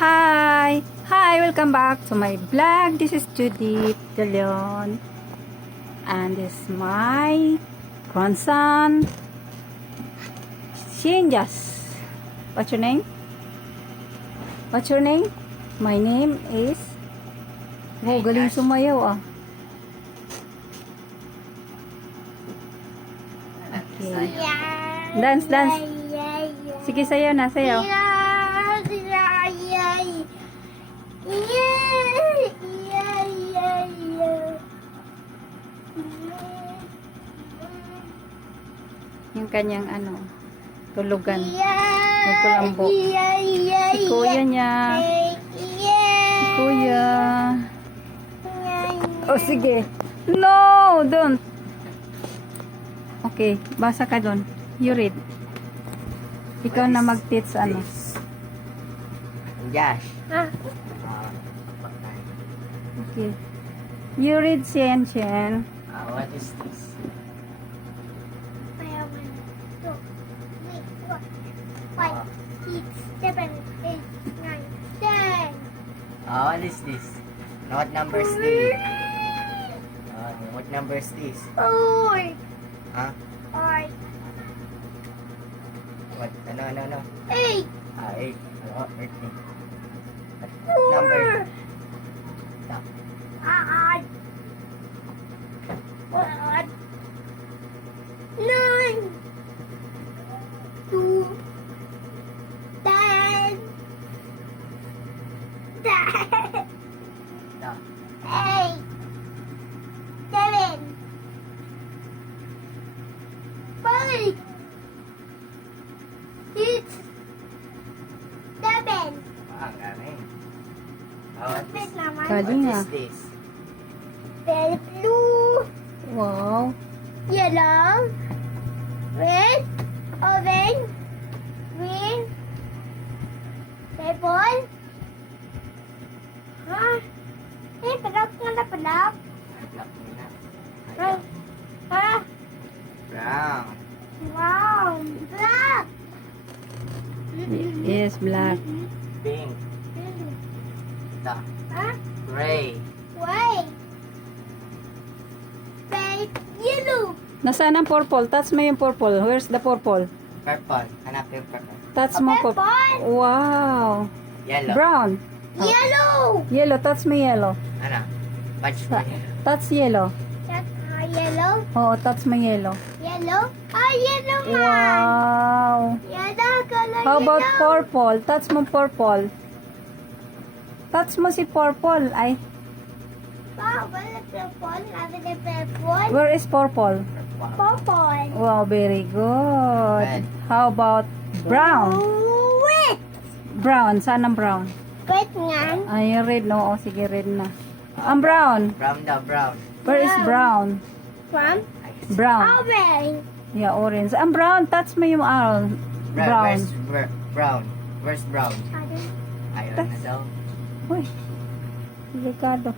Hi! Hi! Welcome back to my vlog. This is Judith De Leon. And this is my grandson, Shinjas. What's your name? What's your name? My name is... Oh, galing sumayaw ah. Okay. Dance, dance. Sige, sayaw na, sayaw. Yung kanyang tulugan. Magkulambo. Si kuya niya. Si kuya. Oh, sige. No, don't. Okay, basa ka doon. You read. Ikaw na mag-teach Josh. Okay. You read, Shen. What is this? What is this? What number is this? What number is this? Huh? What? No. 8. 8. Oh, 13. What number? Stop. 9. 2. 10. Stop. 8. 7. 5. 6. 7. Ang galing. What is, Galing what ah. is this? Red, blue, Wow. yellow, red, orange, green, purple. Padap nga na padap. Black muna. Ha? Brown. Wow, black. Yes, black. Pink. Stop. Ha? Gray. White. Red, yellow. Nasaan ang purple? Touch mo yung purple. Where's the purple? Purple. Hanap yung purple. Touch mo purple. Purple. Wow. Yellow. Brown. Yellow. Yellow. Touch me yellow. Ano? Watch me. Touch yellow. That's yellow. Oo, touch mo yellow. Yellow. Yellow man. Wow. Yellow color. How about yellow. purple? Touch mo purple. Touch mo si purple. Ay, Wow, wala purple. Sabi na purple. where is purple? Purple. Wow, very good. Red. How about brown? Wait. Brown. Saan ang brown? Wait nga. Ay, red. No, sige, red na. Ang brown. Brown daw, brown. Where is brown? From Brown. orange. Yeah, orange. Ang brown, touch mo yung brown. Brown. Where's brown? Ayun na daw. Uy, delikado.